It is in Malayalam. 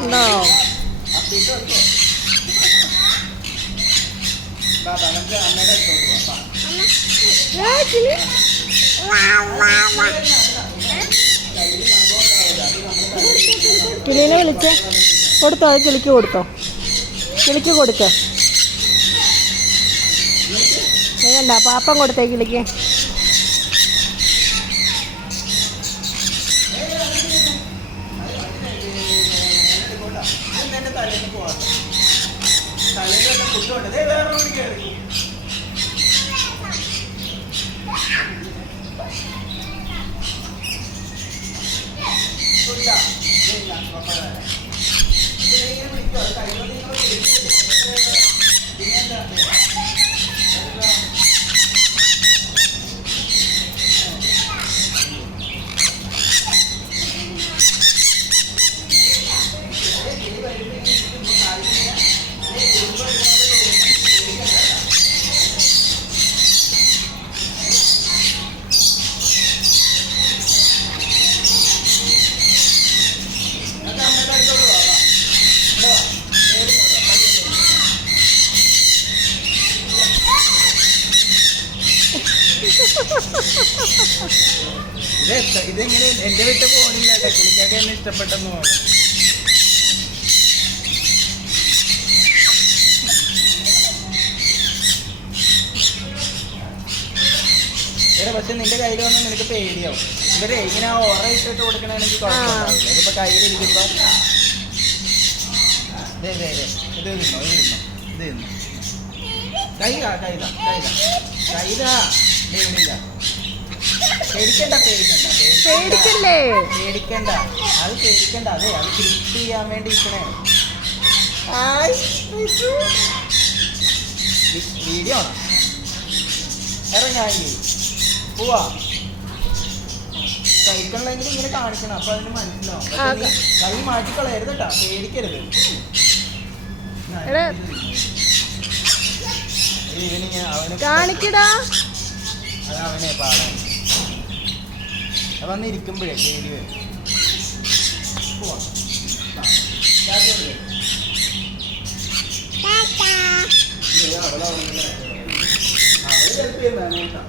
ഉണ്ടോ? കിളിനെ വിളിച്ച് കൊടുത്തോ, അത് കിളിക്ക് കൊടുത്തോ, കിളിക്ക് കൊടുക്ക. വേണ്ട, പാപ്പം കൊടുത്തേ കിളിക്ക്. ഇതെങ്ങനെ എന്റെ വിട്ട് പോണില്ല കേട്ടോ, കിളിക്കൊക്കെ എന്നെ ഇഷ്ടപ്പെട്ടെന്ന് തോന്നുന്നു. പക്ഷെ നിന്റെ കയ്യിൽ വന്നാൽ നിനക്ക് പേടിയാവും. ഇവരെ ഇങ്ങനെ ഓറ ഇട്ടിട്ട് കൊടുക്കണമെങ്കിൽ കുഴപ്പമില്ല. ഇതിപ്പോ കയ്യിലിരിക്കുമ്പോ ഇത് തിന്നോ, ഇത് തിന്നോ. കൈതാ പേടില്ല. പേടിക്കണ്ട. അത് പേടിക്കണ്ട. അതെ, അത് ക്ലിക്ക് ചെയ്യാൻ വേണ്ടി ഇരിക്കണേ. വീഡിയോ ആണോ? ഇറങ്ങായി പോവാ. കഴിക്കണമെങ്കിൽ ഇങ്ങനെ കാണിക്കണം, അപ്പൊ അതിന് മനസ്സിലാവും. കൈ മാറ്റിക്കളയരുത് കേട്ടാ, പേടിക്കരുത്. കാണിക്കടാ, അത് അവനെ പാടാൻ. അതൊന്ന് ഇരിക്കുമ്പോഴേ പേടി വരും. അവള് ഹെൽപ്പ് ചെയ്യുന്ന